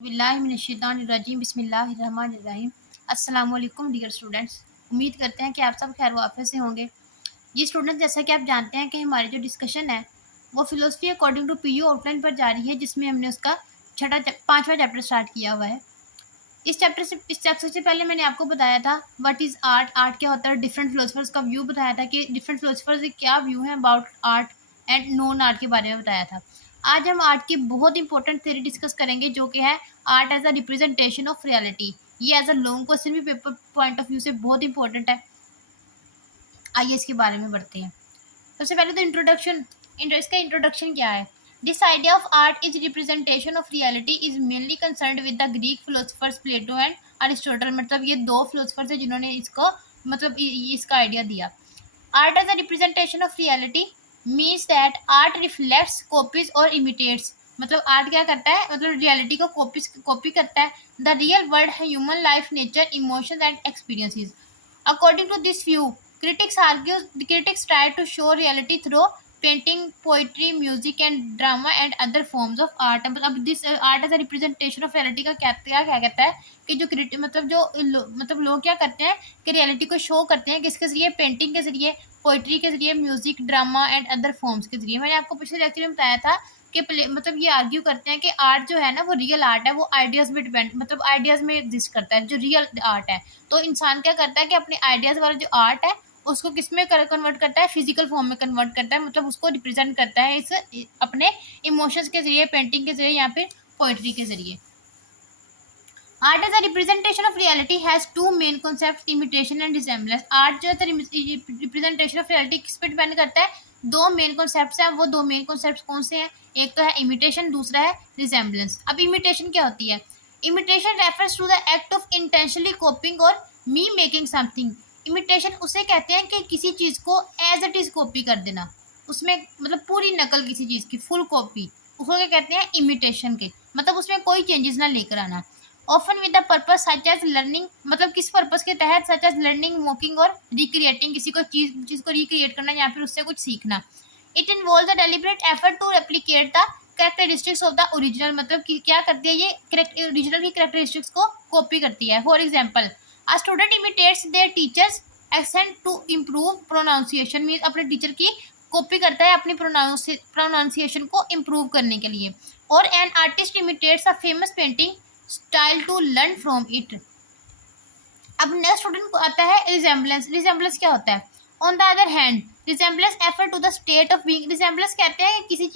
बिस्मिल्लाहिर्रहमानिर्रहीम बिस्मिल्लाहिर्रहमानिर्रहीम। अस्सलाम वालेकुम डियर स्टूडेंट्स। उम्मीद करते हैं कि आप सब खैर वाफियत से होंगे। जी स्टूडेंट, जैसा कि आप जानते हैं कि हमारी जो डिस्कशन है वो philosophy according to PU outline पर जारी है, जिसमें हमने उसका पाँचवा चैप्टर स्टार्ट किया हुआ है। इस चैप्टर से पहले मैंने आपको बताया था व्हाट इज़ आर्ट, आर्ट क्या होता है, डिफरेंट फिलोसफर्स का व्यू बताया था कि डिफरेंट फिलोसफर्स के क्या व्यू है about art and non art के बारे में बताया था। आज हम आर्ट की बहुत इंपॉर्टेंट थ्योरी डिस्कस करेंगे, जो कि है art as a representation of reality. ये एज अ लॉन्ग क्वेश्चन भी पेपर पॉइंट ऑफ व्यू से बहुत इंपॉर्टेंट है। आइए इसके बारे में बढ़ते हैं। सबसे पहले तो इसका इंट्रोडक्शन क्या है। This idea of art is representation of reality is mainly concerned with the Greek philosophers Plato and Aristotle. मतलब ये दो फिलोसफर्स है जिन्होंने इसको इसका आइडिया दिया। Art as a representation of reality means that art reflects, copies और imitates. मतलब आर्ट क्या करता है, मतलब रियलिटी को कॉपी करता है। द रियल वर्ल्ड है human life, nature, emotions and experiences. According to this view, critics try to show reality through painting, poetry, music, and drama and other forms of art. अब this art as a representation of reality का क्या कहता है कि जो critic मतलब लोग क्या करते हैं कि रियलिटी को शो करते हैं किसके जरिए, पेंटिंग के जरिए, पोइट्री के जरिए, music, drama and other forms के जरिए। मैंने आपको पिछले लेक्चर में बताया था कि मतलब ये आर्ग्यू करते हैं कि आर्ट जो है ना वो रियल आर्ट है, वो आइडियाज में डिपेंड मतलब आइडियाज में एग्जिस्ट करता है जो रियल आर्ट है। तो इंसान क्या करता है कि अपने आइडियाज वाला जो आर्ट है उसको किस में कन्वर्ट करता है, फिजिकल फॉर्म में कन्वर्ट करता है, मतलब उसको रिप्रेजेंट करता है इस अपने इमोशंस के जरिए, पेंटिंग के जरिए या फिर पोइट्री के जरिए। Art as a representation of reality has two main concept, imitation and resemblance. Art जो है रिप्रेजेंटेशन ऑफ रियलिटी किस पे डिपेंड करता है, दो मेन कॉन्सेप्ट्स हैं। वो दो मेन कॉन्सेप्ट्स कौन से हैं, एक तो है इमिटेशन, दूसरा है रिजेम्बलेंस। अब इमिटेशन क्या होती है, imitation refers to the act of intentionally copying और मी मेकिंग समथिंग। इमिटेशन उसे कहते हैं कि किसी चीज को एज इट इज कॉपी कर देना, उसमें मतलब पूरी नकल किसी चीज की, फुल कॉपी, उसको क्या कहते हैं, इमिटेशन के। मतलब उसमें कोई चेंजेस ना लेकर आना। Often with the purpose such as learning, मतलब किस पर्पस के तहत, सच एज लर्निंग, वॉकिंग और रिक्रिएटिंग, किसी को चीज को रिक्रिएट करना या फिर उससे कुछ सीखना। It involve the deliberate effort to replicate the characteristics of the original. मतलब कि क्या करती है ये, ओरिजिनल की कैरेक्टरिस्टिक्स को कॉपी करती है। For example, a student imitates their teacher's accent to improve pronunciation, means अपने टीचर की कॉपी करता है अपनी प्रोनाउंसिएशन को इम्प्रूव करने के लिए। और an artist imitates a famous painting style to learn from it. अब नेक्स्ट स्टूडेंट को आता है रिजेम्बलेंस। रिजेम्बलेंस क्या होता है, on the other hand resemblance effort to the state of being. Resemblance कहते हैं किसी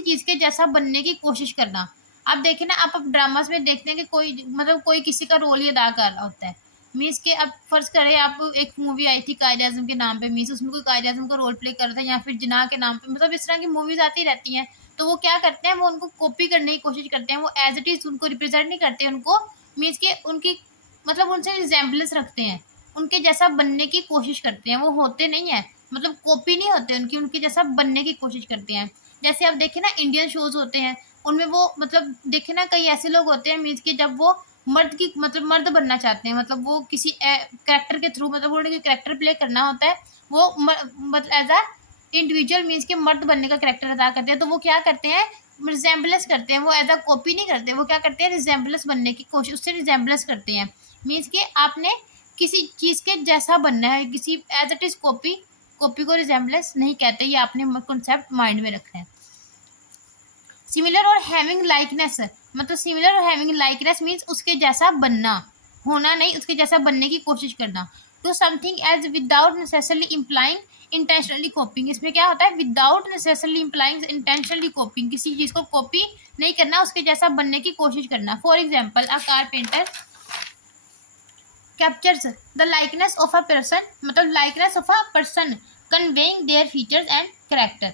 चीज के जैसा बनने की कोशिश करना। आप देखें ना, आप ड्रामास में देखते हैं कि कोई किसी का रोल ही अदा कर रहा होता है। मीन्स के अब फर्ज करें, आप एक मूवी आई थी कायदे आजम के नाम पे, मीन्स उसमें कोई कायदे आजम का रोल प्ले कर रहा था, या फिर जिना के नाम पे, मतलब इस तरह की मूवीज आती रहती हैं। तो वो क्या करते हैं, वो उनको कॉपी करने की कोशिश करते हैं, वो एज इट इज उनको रिप्रेजेंट नहीं करते उनको, मीन्स के उनकी मतलब उनसे रिजेम्बलेंस रखते हैं, उनके जैसा बनने की कोशिश करते हैं। वो होते नहीं है, मतलब कॉपी नहीं होते उनकी, उनके जैसा बनने की कोशिश करते हैं। जैसे आप देखें ना, इंडियन शोज होते हैं, उनमें वो मतलब देखे ना, कई ऐसे लोग होते हैं मीन्स के जब वो मर्द बनना चाहते हैं, मतलब वो किसी कैरेक्टर के थ्रू, मतलब उन्हें कैरेक्टर प्ले करना होता है, वो मतलब एज अ इंडिविजुअल मीन्स के मर्द बनने का कैरेक्टर अदा करते हैं। तो वो क्या करते हैं, रिजेम्बलेंस करते हैं, वो एज अ कॉपी नहीं करते, वो क्या करते हैं, रिजेम्बलेंस बनने की कोशिश, उससे रिजेम्बलेंस करते हैं। मीन्स कि आपने किसी चीज के जैसा बनना है, किसी एज इट इज कॉपी को रिजेम्बलेंस नहीं कहते, ये आपने कॉन्सेप्ट माइंड में रखना है। सिमिलर और हैविंग लाइकनेस, मतलब सिमिलर और हैविंग लाइकनेस मीन्स उसके जैसा बनना, होना नहीं, उसके जैसा बनने की कोशिश करना। To something as without necessarily implying intentionally copying. इसमें क्या होता है, without necessarily implying intentionally copying, किसी चीज को कॉपी नहीं करना, उसके जैसा बनने की कोशिश करना। For example, a carpenter captures the likeness of a person, मतलब likeness of a person conveying their features and character।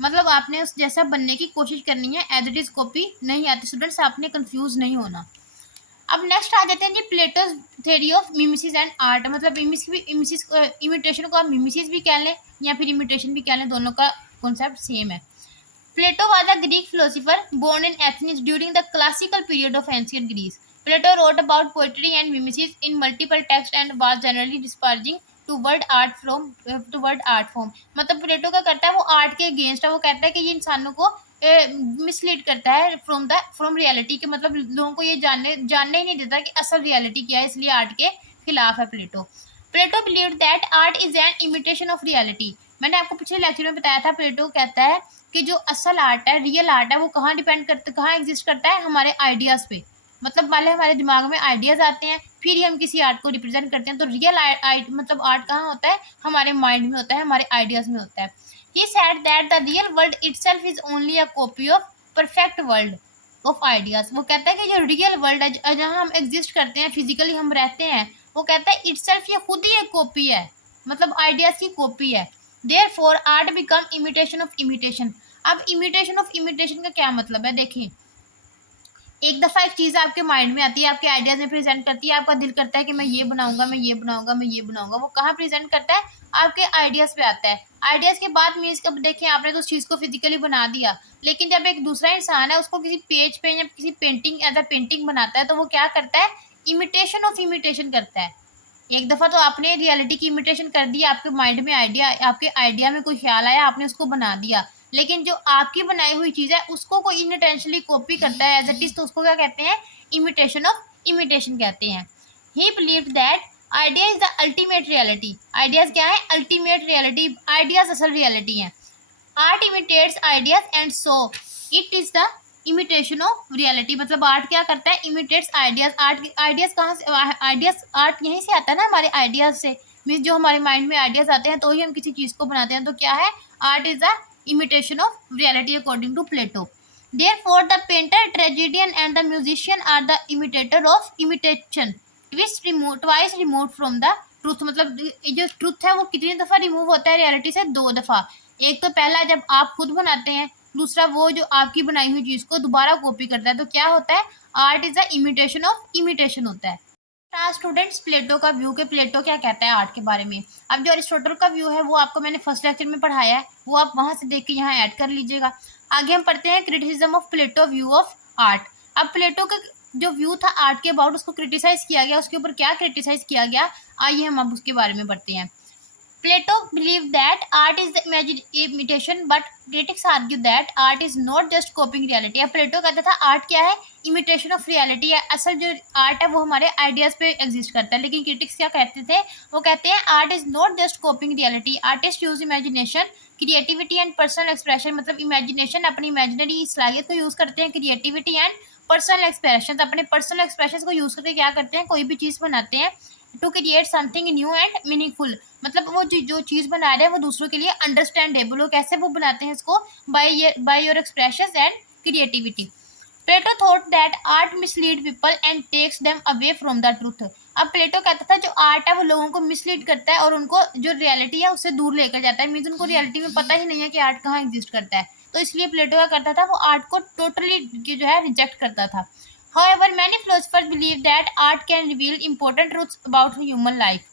मतलब आपने उस जैसा बनने की कोशिश करनी है, एज इट इज कॉपी नहीं आती। स्टूडेंट्स आपने कंफ्यूज नहीं होना। अब नेक्स्ट आ जाते हैं जी Plato's theory of mimesis and art. मतलब इमिटेशन को आप मिमिसिस भी कह लें या फिर इमिटेशन भी कह लें, दोनों का कॉन्सेप्ट सेम है। Plato was a Greek philosopher born in Athens during the classical period of ancient Greece. Plato wrote about poetry and mimesis in multiple texts and was generally disparaging toward art form। मतलब प्लेटो क्या करता है, वो art के against है, वो कहता है कि ये इंसानों को मिसलीड करता है फ्रॉम रियलिटी के, मतलब लोगों को ये जानने ही नहीं देता कि असल रियलिटी क्या है, इसलिए आर्ट के खिलाफ है Plato. Plato believe that art is an imitation of reality. मैंने आपको पिछले लेक्चर में बताया था, प्लेटो कहता है कि जो असल आर्ट है, रियल आर्ट है, वो कहाँ डिपेंड करता, कहाँ एग्जिस्ट करता है, हमारे आइडियाज पे। मतलब पहले हमारे दिमाग में आइडियाज आते हैं, फिर ही हम किसी आर्ट को रिप्रेजेंट करते हैं। तो रियल मतलब आर्ट कहाँ होता है, हमारे माइंड में होता है, हमारे आइडियाज में होता है। He said that the real world itself is only a copy of perfect world of ideas। वो कहता है कि जो रियल वर्ल्ड है, जहाँ हम एग्जिस्ट करते हैं, फिजिकली हम रहते हैं, वो कहता है इटसेल्फ, ये खुद ही एक कॉपी है, मतलब आइडियाज की कॉपी है। Therefore art become imitation of imitation. अब इमिटेशन ऑफ इमिटेशन का क्या मतलब है, देखिए, एक दफ़ा एक चीज़ आपके माइंड में आती है, आपके आइडियाज़ में प्रेजेंट करती है, आपका दिल करता है कि मैं ये बनाऊंगा, मैं ये बनाऊंगा, मैं ये बनाऊंगा। वो कहाँ प्रेजेंट करता है, आपके आइडियाज़ पे आता है। आइडियाज़ के बाद मीन्स कब देखिए, आपने तो उस चीज़ को फिजिकली बना दिया, लेकिन जब एक दूसरा इंसान है उसको किसी पेज पे या किसी पेंटिंग एज अ पेंटिंग बनाता है, तो वो क्या करता है, इमिटेशन ऑफ इमिटेशन करता है। एक दफ़ा तो आपने रियलिटी की इमिटेशन कर दी, आपके माइंड में आइडिया, आपके आइडिया में कोई ख्याल आया, आपने उसको बना दिया, लेकिन जो आपकी बनाई हुई चीज़ है उसको कोई इनटेंशनली कॉपी करता है एज इट इज, तो उसको क्या कहते हैं, इमिटेशन ऑफ इमिटेशन कहते हैं। ही believed that idea is the ultimate reality. Ideas क्या है, अल्टीमेट रियलिटी, आइडियाज असल रियलिटी है। Art imitates ideas and so it is the imitation of reality. मतलब आर्ट क्या करता है, इमिटेट्स आइडियाज। आर्ट आइडियाज कहाँ से, आइडियाज आर्ट यहीं से आता है ना, हमारे आइडियाज से। मीन्स जो हमारे माइंड में आइडियाज आते हैं तो ही हम किसी चीज़ को बनाते हैं। तो क्या है, art is the imitation of reality according to Plato. Therefore, the painter, tragedian, and the musician are the imitator of imitation, twice removed from the truth। मतलब जो ट्रूथ है वो कितनी दफ़ा रिमूव होता है रियलिटी से, 2 दफ़ा। एक तो पहला जब आप खुद बनाते हैं, दूसरा वो जो आपकी बनाई हुई चीज़ को दोबारा कॉपी करता है। तो क्या होता है, art is the imitation of imitation होता है। स्टूडेंट्स, प्लेटो का व्यू के प्लेटो क्या कहता है आर्ट के बारे में। अब जो अरिस्टोटल का व्यू है वो आपको मैंने फर्स्ट लेक्चर में पढ़ाया है, वो आप वहां से देख के यहाँ ऐड कर लीजिएगा। आगे हम पढ़ते हैं criticism of Plato view of art. अब प्लेटो का जो व्यू था आर्ट के अबाउट, उसको क्रिटिसाइज किया गया, उसके ऊपर क्या क्रिटिसाइज किया गया, आइए हम अब उसके बारे में पढ़ते हैं। Plato believed that art is the imitation, but critics argue that art is not just copying reality। अब प्लेटो कहता था आर्ट क्या है, इमिटेशन ऑफ रियलिटी है, असल जो आर्ट है वो हमारे आइडियाज पे एग्जिस्ट करता है। लेकिन क्रिटिक्स क्या कहते थे, वो कहते हैं art is not just copying reality, artist use imagination, creativity and personal expression. मतलब इमेजिनेशन, अपनी इमेजिनरी सलाहियत को यूज करते हैं, क्रिएटिविटी एंड पर्सनल एक्सप्रेशन, अपने पर्सनल एक्सप्रेशन को यूज करके क्या करते हैं, कोई भी चीज़ बनाते हैं, to create something new and meaningful. मतलब वो जो चीज़ बना रहे हैं वो दूसरों के लिए अंडरस्टैंडेबल हो, कैसे वो बनाते हैं इसको, by your expressions and creativity. Plato thought that art mislead people and takes them away from the truth. अब प्लेटो कहता था जो आर्ट है वो लोगों को मिसलीड करता है और उनको जो रियलिटी है उससे दूर लेकर जाता है। मीन्स उनको रियलिटी में पता ही नहीं है कि आर्ट कहाँ एग्जिस्ट करता है। तो इसलिए प्लेटो क्या करता था, वो आर्ट को टोटली जो है रिजेक्ट करता था। However, many philosophers believe that art can reveal important truths about human life।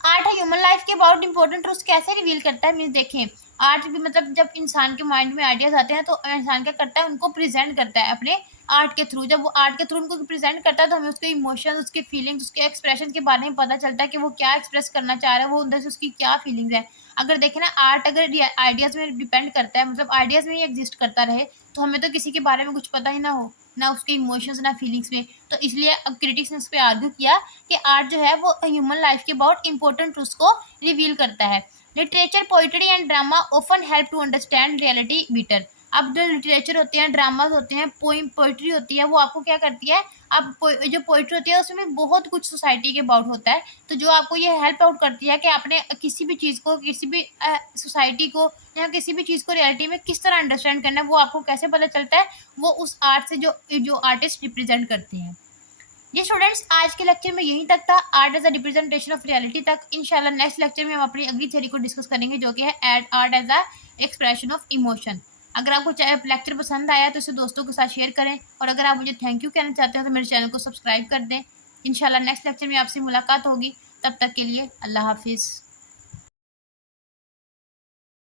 Art human life के अबाउट इंपॉर्टेंट ट्रूथ्स कैसे रिवील करता है। मीन्स देखें, आर्ट भी मतलब जब इंसान के माइंड में आइडियाज आते हैं तो इंसान क्या करता है, उनको प्रेजेंट करता है अपने आर्ट के थ्रू। जब वो आर्ट के थ्रू उनको प्रेजेंट करता है तो हमें उसके इमोशंस, उसके फीलिंग्स, उसके एक्सप्रेशन के बारे में पता चलता है कि वो क्या एक्सप्रेस करना चाह रहा है, वो अंदर से उसकी क्या फीलिंग्स है। अगर देखें ना, आर्ट अगर आइडियाज़ में डिपेंड करता है, मतलब आइडियाज़ में ही एग्जिस्ट करता रहे, तो हमें तो किसी के बारे में कुछ पता ही ना हो, ना उसके इमोशंस, ना फीलिंग्स में। तो इसलिए अब क्रिटिक्स ने उस पर आर्ग्यू किया कि आर्ट जो है वो ह्यूमन लाइफ के अबाउट इंपॉर्टेंट ट्रूथ्स को रिवील करता है। Literature, poetry and drama often help to understand reality better. अब जो लिटरेचर होते हैं, ड्रामाज होते हैं, पोइम, पोइट्री होती है, वो आपको क्या करती है, अब जो पोइट्री होती है उसमें बहुत कुछ सोसाइटी के अबाउट होता है, तो जो आपको ये हेल्प आउट करती है कि आपने किसी भी चीज़ को, किसी भी सोसाइटी को या किसी भी चीज़ को रियलिटी में किस तरह अंडरस्टैंड करना है, वो आपको कैसे पता चलता है, वो उस आर्ट से जो आर्टिस्ट रिप्रेजेंट करते हैं। ये स्टूडेंट्स, आज के लेक्चर में यहीं तक था, art as a representation of reality तक। इंशाल्लाह नेक्स्ट लेक्चर में हम अपनी अगली थ्योरी को डिस्कस करेंगे, जो कि है art as a expression of emotion. अगर आपको लेक्चर पसंद आया तो इसे दोस्तों के साथ शेयर करें, और अगर आप मुझे थैंक यू कहना चाहते हो तो मेरे चैनल को सब्सक्राइब कर दें। इंशाल्लाह नेक्स्ट लेक्चर में आपसे मुलाकात होगी, तब तक के लिए अल्लाह हाफिज़।